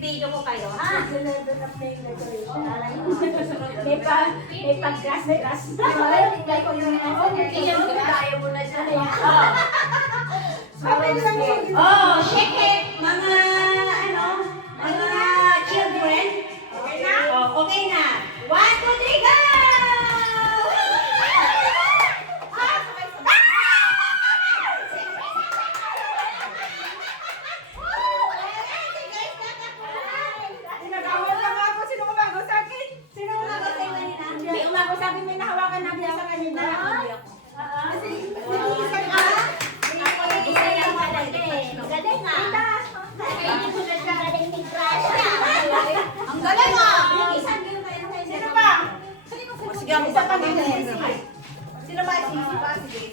Ibibideo ko kayo, ha? May pag-gas. Kaya mo na dyan. Okay. Oh, shake it, mga, mga children. Okay na? Oh, okay na. 1, 2, 3, go! Nagawal pa nga ako. Sino umago sa akin? Sino umago sa akin? Hindi umago sa akin. May nahawakan na sa kanina. Kasi nag-iisang ka. Galing nga. Kainin ko na siya. Galing ni Gracia. Ang galing ah! Sino pa? Sige, ako Isa pa pa. din. Sino ba? Sige.